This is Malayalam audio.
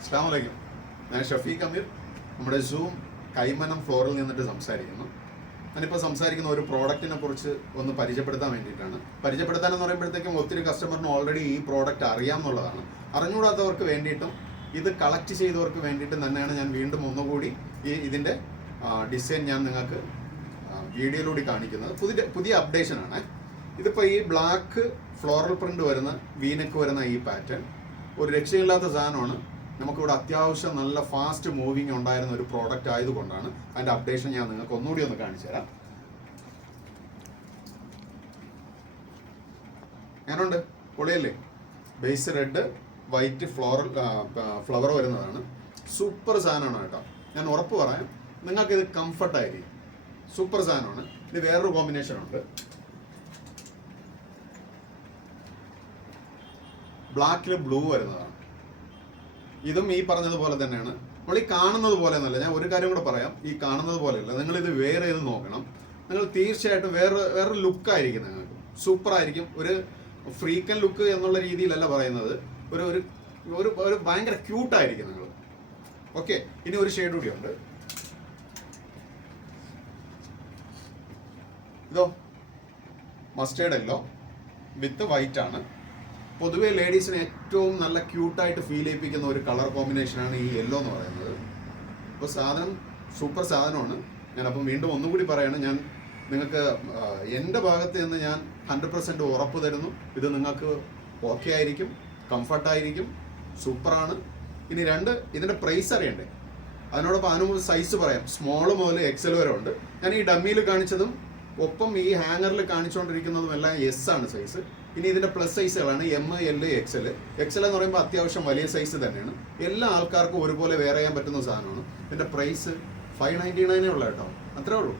അസ്സലാമു അലൈക്കും. ഞാൻ ഷഫീഖ് അമീർ, നമ്മുടെ സൂം കൈമനം ഫ്ലോറിൽ നിന്നിട്ട് സംസാരിക്കുന്നു. ഞാനിപ്പോൾ സംസാരിക്കുന്ന ഒരു പ്രോഡക്റ്റിനെ കുറിച്ച് ഒന്ന് പരിചയപ്പെടുത്താൻ വേണ്ടിയിട്ടാണ്. പരിചയപ്പെടുത്താൻ എന്ന് പറയുമ്പോഴത്തേക്കും ഒത്തിരി കസ്റ്റമറിന് ഓൾറെഡി ഈ പ്രോഡക്റ്റ് അറിയാമെന്നുള്ളതാണ്. അറിഞ്ഞുകൂടാത്തവർക്ക് വേണ്ടിയിട്ടും ഇത് കളക്ട് ചെയ്തവർക്ക് വേണ്ടിയിട്ടും തന്നെയാണ് ഞാൻ വീണ്ടും ഒന്നുകൂടി ഇതിൻ്റെ ഡിസൈൻ ഞാൻ നിങ്ങൾക്ക് വീഡിയോയിലൂടെ കാണിക്കുന്നത്. പുതിയ അപ്ഡേഷനാണ്. ഇതിപ്പോൾ ഈ ബ്ലാക്ക് ഫ്ലോറൽ പ്രിൻ്റ് വരുന്ന വീനക്ക് വരുന്ന ഈ പാറ്റേൺ ഒരു രക്ഷയില്ലാത്ത സാധനമാണ്. നമുക്കിവിടെ അത്യാവശ്യം നല്ല ഫാസ്റ്റ് മൂവിങ് ഉണ്ടായിരുന്ന ഒരു പ്രോഡക്റ്റ് ആയതുകൊണ്ടാണ് അതിൻ്റെ അപ്ഡേഷൻ ഞാൻ നിങ്ങൾക്ക് ഒന്നുകൂടി ഒന്ന് കാണിച്ചു തരാം. ഞാനുണ്ട് പൊളിയല്ലേ? ബേസ് റെഡ് വൈറ്റ് ഫ്ലവർ വരുന്നതാണ്. സൂപ്പർ സാധനമാണ് കേട്ടോ. ഞാൻ ഉറപ്പ് പറയാം, നിങ്ങൾക്കിത് കംഫർട്ടായിരിക്കും. സൂപ്പർ സാധനമാണ്. ഇത് വേറൊരു കോമ്പിനേഷൻ ഉണ്ട്. ബ്ലാക്കിൽ ബ്ലൂ വരുന്നതാണ്. ഇതും ഈ പറഞ്ഞതുപോലെ തന്നെയാണ്. നമ്മൾ ഈ കാണുന്നത് പോലെ എന്നല്ല, ഞാൻ ഒരു കാര്യം കൂടെ പറയാം. ഈ കാണുന്നത് പോലെയല്ല, നിങ്ങളിത് വേറെ ഇത് നോക്കണം. നിങ്ങൾ തീർച്ചയായിട്ടും വേറൊരു ലുക്കായിരിക്കും. നിങ്ങൾക്ക് സൂപ്പർ ആയിരിക്കും. ഒരു ഫ്രീക്കൻ ലുക്ക് എന്നുള്ള രീതിയിലല്ല പറയുന്നത്. ഒരു ഒരു ഒരു ഭയങ്കര ക്യൂട്ടായിരിക്കും നിങ്ങൾ. ഓക്കെ, ഇനി ഒരു ഷെയ്ഡ് കൂടി ഉണ്ട്. ഇതോ മസ്റ്റേർഡ് യെല്ലോ വിത്ത് വൈറ്റ് ആണ്. പൊതുവെ ലേഡീസിന് ഏറ്റവും നല്ല ക്യൂട്ടായിട്ട് ഫീൽ ചെയ്യിപ്പിക്കുന്ന ഒരു കളർ കോമ്പിനേഷനാണ് ഈ യെല്ലോ എന്ന് പറയുന്നത്. അപ്പോൾ സാധനം സൂപ്പർ സാധനമാണ്. ഞാനപ്പം വീണ്ടും ഒന്നുകൂടി പറയാണ്, ഞാൻ നിങ്ങൾക്ക് എൻ്റെ ഭാഗത്ത് നിന്ന് ഞാൻ 100% ഉറപ്പ് തരുന്നു. ഇത് നിങ്ങൾക്ക് ഓക്കെ ആയിരിക്കും, കംഫർട്ടായിരിക്കും, സൂപ്പറാണ്. ഇനി ഇതിൻ്റെ പ്രൈസ് അറിയണ്ടേ? അതിനോടൊപ്പം അതിന് സൈസ് പറയാം. സ്മോൾ മുതൽ എക്സൽ വരെ ഉണ്ട്. ഞാൻ ഈ ഡമ്മിയിൽ കാണിച്ചതും ഒപ്പം ഈ ഹാങ്ങറിൽ കാണിച്ചുകൊണ്ടിരിക്കുന്നതും എല്ലാം എസ് ആണ് സൈസ്. ഇനി ഇതിൻ്റെ പ്ലസ് സൈസുകളാണ് എം, എൽ, എക്സൽ. എക്സൽ എന്ന് പറയുമ്പോൾ അത്യാവശ്യം വലിയ സൈസ് തന്നെയാണ്. എല്ലാ ആൾക്കാർക്കും ഒരുപോലെ വെയർ ചെയ്യാൻ പറ്റുന്ന സാധനമാണ്. ഇതിൻ്റെ പ്രൈസ് 599 ഉള്ള കേട്ടോ. അത്രേ ഉള്ളൂ.